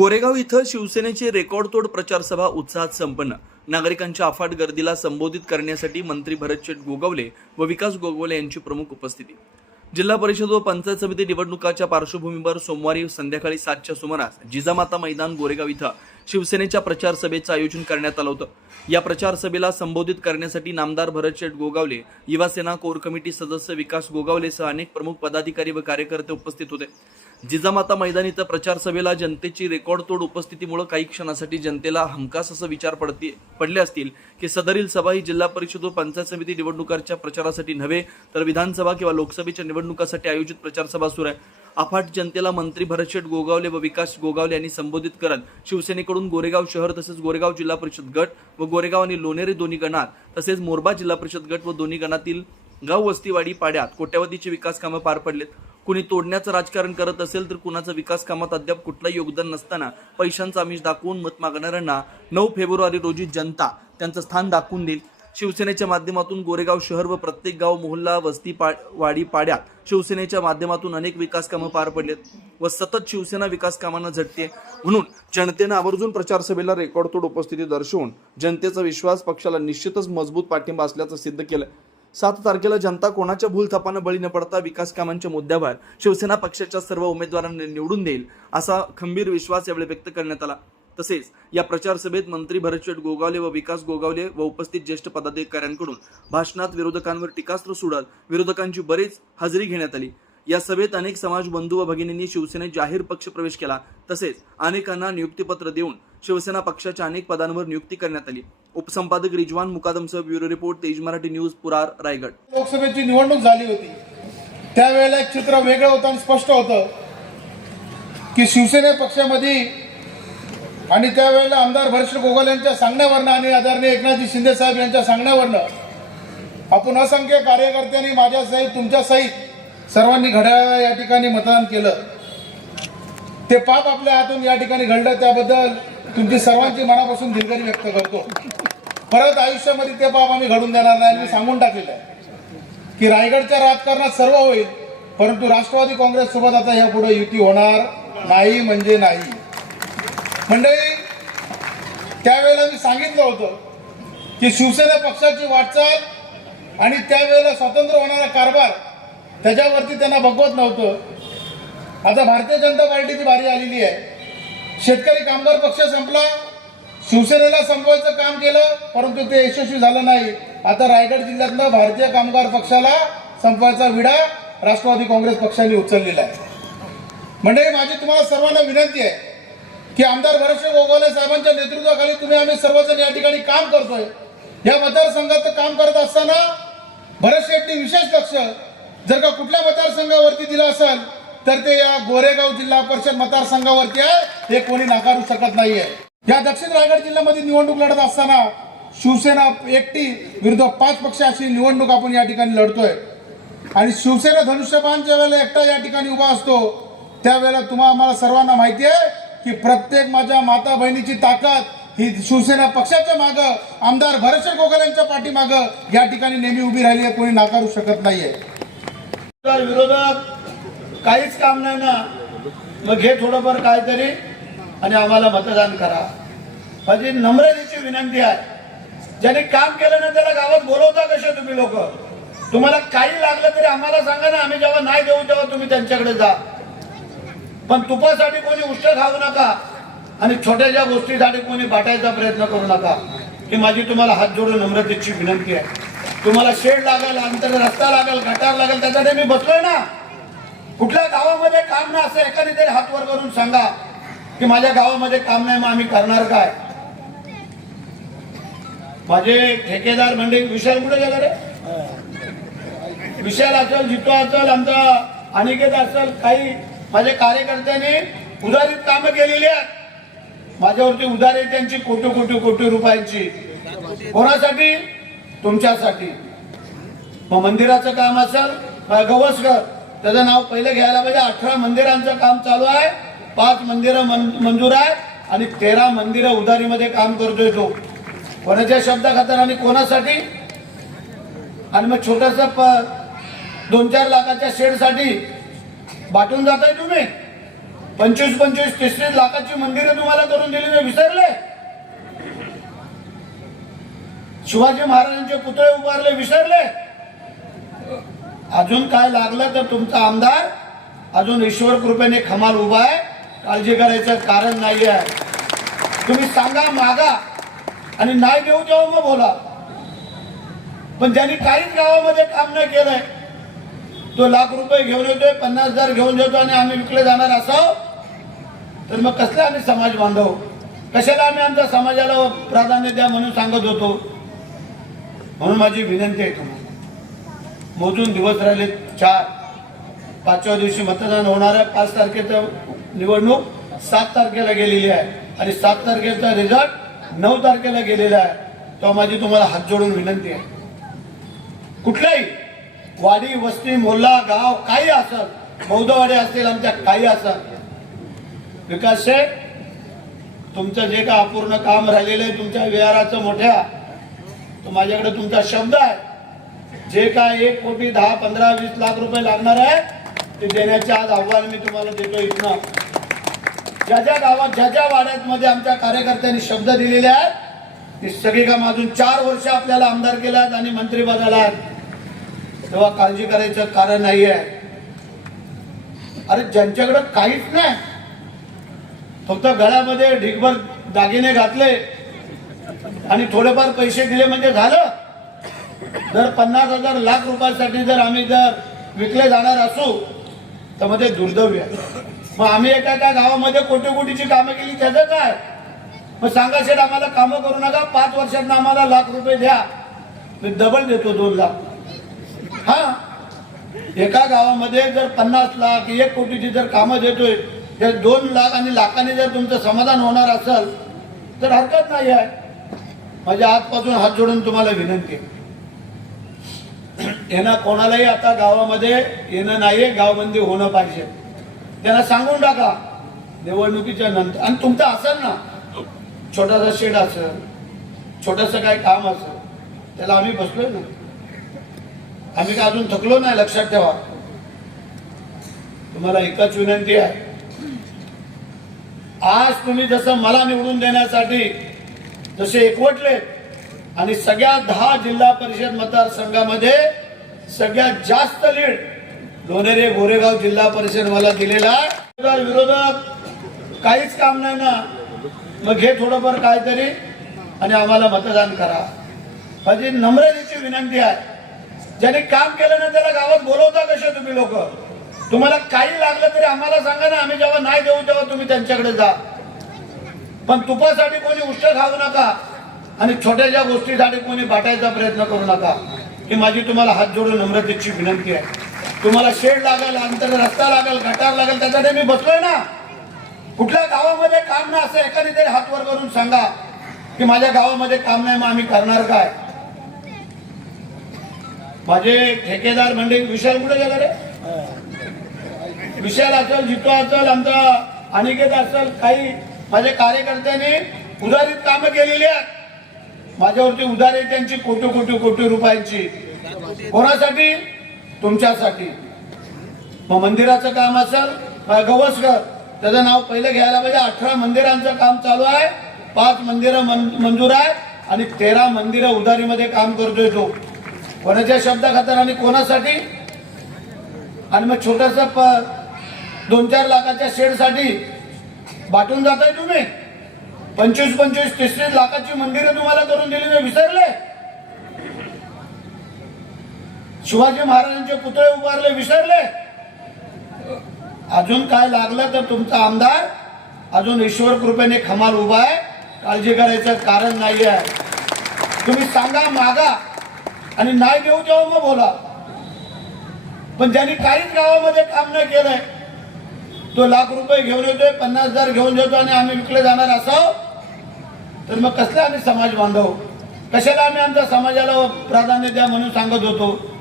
गोरेगाव इथं शिवसेनेची रेकॉर्डतोड प्रचारसभा उत्साहात संपन्न. नागरिकांच्या अफाट गर्दीला संबोधित करण्यासाठी मंत्री भरतशेठ गोगावले व विकास गोगवले यांची प्रमुख उपस्थिती. जिल्हा परिषद व पंचायत समिती निवडणुकाच्या पार्श्वभूमीवर सोमवारी संध्याकाळी सातच्या सुमारास जिजामाता मैदान गोरेगाव इथं शिवसेनेच्या प्रचार सभेचं आयोजन करण्यात आलं होतं. या प्रचार सभेला संबोधित करण्यासाठी नामदार भरतशेठ गोगावले युवासेना कोर कमिटी सदस्य विकास गोगावलेसह अनेक प्रमुख पदाधिकारी व कार्यकर्ते उपस्थित होते. जिजामाता मैदान इथं प्रचार सभेला जनतेची रेकॉर्ड तोड उपस्थितीमुळे काही क्षणासाठी जनतेला हमखास असं विचार पडते पडले असतील की सदरील सभा ही जिल्हा परिषद व पंचायत समिती निवडणुकांच्या प्रचारासाठी नव्हे तर विधानसभा किंवा लोकसभेच्या निवडणुकासाठी आयोजित प्रचार सभा सुरू आहे. अफाट जनतेला मंत्री भरतशेठ गोगावले व विकास गोगावले यांनी संबोधित करत शिवसेनेकडून गोरेगाव शहर तसेच गोरेगाव जिल्हा परिषद गट व गोरेगाव आणि लोणेरे दोन्ही गणात तसेच मोरबा जिल्हा परिषद गट व दोन्ही गणातील गाव वस्तीवाडी पाड्यात कोट्यावधीची विकास कामं पार पडलेत. कुणी तोडण्याचं राजकारण करत असेल तर कुणाचं विकास कामात अद्याप कुठलंही योगदान नसताना पैशांचं आमिष दाखवून मत मागणाऱ्यांना नऊ फेब्रुवारी रोजी जनता त्यांचं स्थान दाखवून देईल. शिवसेनेच्या माध्यमातून गोरेगाव शहर व प्रत्येक गाव मोहल्ला वस्ती पा वाडी पाड्यात शिवसेनेच्या माध्यमातून अनेक विकास कामं पार पडलेत व सतत शिवसेना विकास कामांना झटते म्हणून जनतेनं आवर्जून प्रचार सभेला रेकॉर्डतोड उपस्थिती दर्शवून जनतेचा विश्वास पक्षाला निश्चितच मजबूत पाठिंबा असल्याचं सिद्ध केलं सात तारखेला जनता कोणाच्या भूलथापानं बळी न पडता विकास कामांच्या मुद्द्यावर शिवसेना पक्षाच्या सर्व उमेदवारांना निवडून देईल असा खंबीर विश्वास यावेळी व्यक्त करण्यात आला. तसेच या प्रचार सभेत मंत्री भरतशेठ गोगावले व विकास गोगावले व उपस्थित ज्येष्ठ पदाधिकाऱ्यांकडून भाषणात विरोधकांवर टीकास्त्र सोडत विरोधकांची बरीच हजेरी घेण्यात आली. या सभेत अनेक समाज बंधू व भगिनींनी शिवसेनेत जाहीर पक्ष प्रवेश केला. तसेच अनेकांना नियुक्तीपत्र देऊन शिवसेना पक्षाच्या अनेक पदांवर नियुक्ती करण्यात आली. उपसंपादक Rizwan मुकादमसह bureau report Tej Marathi news पुरार Raigad. लोकसभेची निवडणूक झाली होती. त्यावेळेला एक चित्र वेगळं होतं आणि स्पष्ट होतं की शिवसेना पक्षामध्ये आणि त्यावेळेला आमदार भरत गोगल यांच्या सांगण्यावरनं आणि आदरणीय एकनाथजी शिंदे साहेब यांच्या सांगण्यावरनं आपण असंख्य कार्यकर्त्यांनी माझ्या सहित तुमच्या सहित सर्वांनी घड्याळा या ठिकाणी मतदान केलं. ते पाप आपल्या हातून या ठिकाणी घडलं. त्याबद्दल तुमची सर्वांची मनापासून दिलगिरी व्यक्त करतो. परत आयुष्यामध्ये ते बाब आम्ही घडून देणार नाही आणि मी सांगून टाकलेलं आहे. की रायगडच्या राजकारणात सर्व होईल परंतु राष्ट्रवादी काँग्रेस सोबत आता यापुढे युती होणार नाही म्हणजे नाही. मंडळी त्यावेळेला मी सांगितलं होतं की शिवसेना पक्षाची वाटचाल आणि त्यावेळेला स्वतंत्र होणारा कारभार त्याच्यावरती त्यांना बघवत नव्हतं. आता भारतीय जनता पार्टीची बारी आलेली आहे. शेतकरी कामगार पक्ष संपला. शिवसेनेला संपवायचं काम केलं परंतु ते यशस्वी झालं नाही. आता रायगड जिल्ह्यातलं भारतीय कामगार पक्षाला संपवायचा विडा राष्ट्रवादी काँग्रेस पक्षाने उचललेला आहे. मंडळी माझी तुम्हाला सर्वांना विनंती आहे की आमदार भरतशेठ गोगावले साहेबांच्या नेतृत्वाखाली तुम्ही आम्ही सर्वजण या ठिकाणी काम करतोय. या मतदारसंघात काम करत असताना भरत शेट्टी विशेष लक्ष जर का कुठल्या मतदारसंघावरती दिलं असेल तर ते या गोरेगाव जिल्हा परिषद मतदारसंघावरती आहे. हे कोणी नाकारू शकत नाहीये. या दक्षिण रायगड जिल्ह्यामध्ये निवडणूक लढत असताना शिवसेना एकटी विरुद्ध पाच पक्ष अशी निवडणूक आपण या ठिकाणी लढतोय. आणि शिवसेना धनुष्यबाणच्या वेळेला एकटा या ठिकाणी उभा असतो त्यावेळेला तुम्हाला आम्हाला सर्वांना माहिती आहे की प्रत्येक माझ्या माता बहिणीची ताकद ही शिवसेना पक्षाच्या मागं आमदार भरतशेठ गोगल यांच्या पाठीमागं या ठिकाणी नेहमी उभी राहिली आहे कोणी नाकारू शकत नाहीये. विरोधात काहीच काम नाही ना. मग हे थोडंफार काहीतरी आणि आम्हाला मतदान करा. माझी नम्रतेची विनंती आहे. ज्याने काम केलं ना त्याला गावात बोलवता कसे तुम्ही लोक? तुम्हाला काही लागलं तरी आम्हाला सांगा ना आम्ही जेव्हा नाही देऊ तेव्हा तुम्ही त्यांच्याकडे जा. पण तुपासाठी कोणी उष्ट खाऊ नका आणि छोट्याशा गोष्टीसाठी कोणी बाटायचा प्रयत्न करू नका. ही माझी तुम्हाला हात जोडून नम्रतेची विनंती आहे. तुम्हाला शेड लागेल अंतर रस्ता लागेल गटार लागेल त्यासाठी मी बसलोय ना. कुठल्या गावामध्ये काम नाही असं एखादी तरी हात वर करून सांगा की माझ्या गावामध्ये काम नाही मग आम्ही करणार काय? माझे ठेकेदार म्हणजे विशाल कुठे गेला रे? विशाल असेल जितो असेल आमचा अनिकेत असेल काही माझ्या कार्यकर्त्यांनी उधारीत कामं केलेली आहेत. माझ्यावरती उधारी त्यांची कोटी कोटी कोटी रुपयांची. कोणासाठी? तुमच्यासाठी. मग मंदिराचं काम असेल अ, गवसकर त्याचं नाव पहिलं घ्यायला पाहिजे. अठरा मंदिरांचं काम चालू आहे. पाच मंदिरं मंजूर आहेत. आणि तेरा मंदिरं उधारीमध्ये काम करतोय तो. कोणाच्या शब्दाखातर आणि कोणासाठी? आणि मग छोटस दोन चार लाखाच्या शेडसाठी बाटून जाताय तुम्ही. पंचवीस पंचवीस तीस तीस लाखाची मंदिरं तुम्हाला करून दिली नाही. विसरले? शिवाजी महाराजांचे पुतळे उभारले. विसरले? अजून काय लागलं तर तुमचा आमदार अजून ईश्वर कृपेने खमाल उभा आहे. काळजी करायचं कारण नाही आहे तुम्ही सांगा मागा आणि नाही देऊ तेव्हा मग बोला. पण ज्यांनी काहीच गावामध्ये काम नाही केलंय तो लाख रुपये घेऊन येतोय पन्नास हजार घेऊन देतो आणि आम्ही विकले जाणार असाव तर मग कसला आम्ही समाज बांधव? कशाला आम्ही आमच्या समाजाला प्राधान्य द्या म्हणून सांगत होतो? म्हणून माझी विनंती आहे तुम्हाला. मोजून दिवस राहिले. चार. पाचव्या दिवशी मतदान होणार आहे. पाच तारखेचं निवडणूक सात तारखेला गेलेली आहे. आणि सात तारखेचा रिझल्ट नऊ तारखेला गेलेला आहे. तेव्हा माझी तुम्हाला हात जोडून विनंती आहे. कुठल्याही वाडी वस्ती मोल्ला गाव काही असल बौद्धवाडी असतील आमच्या काही असेल विकास शेठ तुमचं जे काय अपूर्ण काम राहिलेलं आहे तुमच्या विहाराचं मोठ्या तो माझ्याकडे तुमचा शब्द आहे. जे काय एक कोटी दहा पंधरा वीस लाख रुपये लागणार आहे ते देण्याचे आज आव्हान मी तुम्हाला देतो इथनं. ज्या ज्या गावात ज्या ज्या वाड्यात मध्ये आमच्या कार्यकर्त्यांनी शब्द दिलेले आहेत ती सगळी कामं अजून चार वर्ष आपल्याला आमदार केले आणि मंत्री बदल तेव्हा काळजी करायचं कारण नाही आहे. अरे ज्यांच्याकडं काहीच नाही फक्त गळ्यामध्ये ढिगभर दागिने घातले आणि थोडेफार पैसे दिले म्हणजे झालं. जर पन्नास हजार लाख रुपयासाठी जर आम्ही जर विकले जाणार असू तर मध्ये दुर्दैवी मग आम्ही एका त्या गावामध्ये कोटी कोटीची कामं केली त्याचं काय? मग सांगा शेठ आम्हाला कामं करू नका पाच वर्षांना आम्हाला लाख रुपये द्या. मी डबल देतो दोन लाख. हा? एका गावामध्ये जर पन्नास लाख एक कोटीची जर कामं देतोय तर दोन लाख आणि लाखाने जर तुमचं समाधान होणार असेल तर हरकत नाही आहे. माझ्या आजपासून हात जोडून तुम्हाला विनंती आहे. यांना कोणालाही आता गावामध्ये येणं नाहीये गावबंदी होणं पाहिजे. त्यांना सांगून टाका. निवडणुकीच्या नंतर आणि तुमचं असेल ना छोटासा शेड असेल छोटस काय काम असेल त्याला आम्ही बसलोय ना. आम्ही काय अजून थकलो नाही लक्षात ठेवा. तुम्हाला एकच विनंती आहे. आज तुम्ही जसं मला निवडून देण्यासाठी जसे एकवटले आणि सगळ्या दहा जिल्हा परिषद मतदारसंघामध्ये सगळ्यात जास्त लीड लोणेरे गोरेगाव जिल्हा परिषद मला दिलेला. विरोधक काहीच काम नाही ना. मग हे थोडंफार काहीतरी आणि आम्हाला मतदान करा. माझी नम्रतेची विनंती आहे. ज्याने काम केलं ना त्याला गावात बोलवता कसे तुम्ही लोक? तुम्हाला काही लागलं तरी आम्हाला सांगा ना. आम्ही जेव्हा नाही देऊ तेव्हा तुम्ही त्यांच्याकडे जा. पण तुपासाठी कोणी उष्ट खाऊ नका आणि छोट्याशा गोष्टीसाठी कोणी बाटायचा प्रयत्न करू नका. ही माझी तुम्हाला हात जोडून नम्रतेची विनंती आहे. तुम्हाला शेड लागेल अंतर रस्ता लागेल गटार लागेल त्यासाठी मी बसलोय ना. कुठल्या गावामध्ये काम नाही असं एखादी तरी हात वर करून सांगा की माझ्या गावामध्ये काम नाही मग आम्ही करणार काय? माझे ठेकेदार म्हणजे विशाल कुठे गेला रे? विशाल असेल जितो असेल आमचा अनिकेत असेल काही माझ्या कार्यकर्त्यांनी उधारीत कामं केलेली आहेत. माझ्यावरती उधार आहे त्यांची कोटी कोटी कोटी रुपयांची. कोणासाठी? तुमच्यासाठी. मग मंदिराचं काम असेल गवसकर त्याचं नाव पहिलं घ्यायला पाहिजे. अठरा मंदिरांचं काम चालू आहे. पाच मंदिरं मंजूर आहे आणि तेरा मंदिरं उधारीमध्ये काम करतोय तो. कोणाच्या शब्दाखातर आणि कोणासाठी? आणि मग छोटस दोन चार लाखाच्या शेडसाठी बाटून जाताय तुम्ही? पंचवीस पंचवीस तीस तीस लाखाची मंदिरं तुम्हाला करून दिली मी विसरले. शिवाजी महाराजांचे पुतळे उभारले विसरले. अजून काय लागलं तर तुमचा आमदार अजून ईश्वर कृपेने खमाल उभा आहे. काळजी करायचं कारण नाही आहे तुम्ही सांगा मागा. आणि नाही देऊ तेव्हा मग बोला. पण ज्यांनी काहीच गावामध्ये काम नाही केलंय तो लाख रुपये घेऊन येतोय पन्नास हजार घेऊन येतो आणि आम्ही विकले जाणार असं तर मग कसला आम्ही समाज बांधव? कशाला आम्ही आमच्या समाजाला प्राधान्य द्या म्हणून सांगत होतो?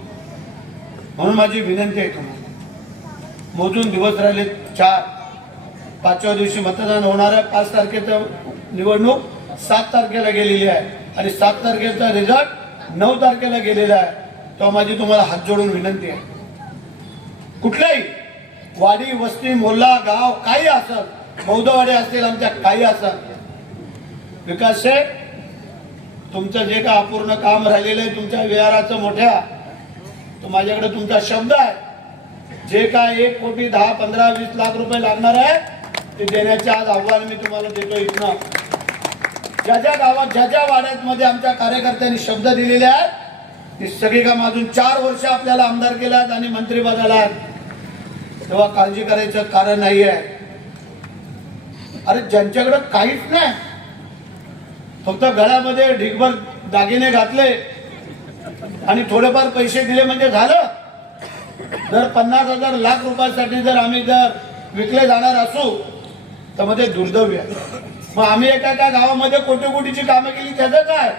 म्हणून माझी विनंती आहे तुम्हाला. मोजून दिवस राहिले चार. पाचव्या दिवशी मतदान होणार आहे. पाच तारखेचं निवडणूक सात तारखेला गेलेली आहे. आणि सात तारखेचा रिझल्ट नऊ तारखेला गेलेला आहे. तेव्हा माझी तुम्हाला हात जोडून विनंती आहे. कुठल्याही वाडी वस्ती मोल्ला गाव काही असत बौद्धवाडी असतील आमच्या काही असत विकास साहेब तुमचं जे काय अपूर्ण काम राहिलेलं आहे तुमच्या विहाराचं मोठ्या तो माझ्याकडे तुमचा शब्द आहे. जे काय एक कोटी दहा पंधरा वीस लाख रुपये लागणार आहे ते देण्याचे आज आव्हान मी तुम्हाला देतो इथनं. ज्या ज्या गावात ज्या ज्या वाड्यामध्ये आमच्या कार्यकर्त्यांनी शब्द दिलेले आहेत ती सगळी कामं अजून चार वर्ष आपल्याला आमदार केल्यात आणि मंत्री बदलला तेव्हा काळजी करायचं कारण नाही आहे अरे ज्यांच्याकडं काहीच नाही फक्त गळ्यामध्ये ढिगभर दागिने घातले आणि थोडेफार पैसे दिले म्हणजे झालं. जर पन्नास हजार लाख रुपयासाठी जर आम्ही जर विकले जाणार असू तर मध्ये दुर्दैव आहे. मग आम्ही एका एका गावामध्ये कोटी कोटीची कामं केली त्याचं काय?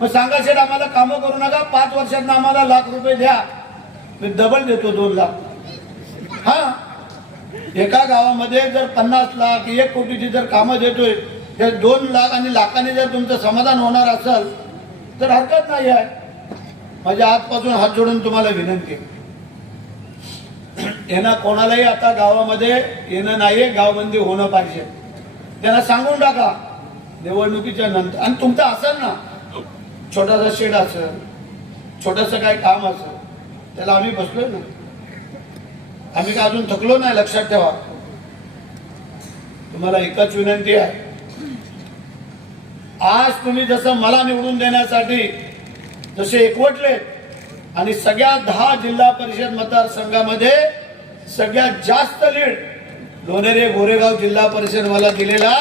मग सांगा शेठ आम्हाला कामं करू नका पाच वर्षांना आम्हाला लाख रुपये द्या. मी डबल देतो दोन लाख. हा. एका गावामध्ये जर पन्नास लाख एक कोटीची जर कामं देतोय तर दोन लाख आणि लाखाने जर तुमचं समाधान होणार असेल तर हरकत नाही आहे. माझ्या आजपासून हात जोडून तुम्हाला विनंती आहे. येणं कोणालाही आता गावामध्ये येणं नाहीये गावबंदी होणं पाहिजे. त्यांना सांगून टाका. निवडणुकीच्या नंतर आणि तुमचं असेल ना छोटासा शेड असेल छोटस काय काम असेल त्याला आम्ही बसलोय ना. आम्ही काय अजून थकलो नाही लक्षात ठेवा. तुम्हाला एकच विनंती आहे. आज तुम्ही जसं मला निवडून देण्यासाठी जसे एकवटले आणि सगळ्या दहा जिल्हा परिषद मतदारसंघामध्ये सगळ्यात जास्त लीड लोणेरे गोरेगाव जिल्हा परिषद मला दिलेला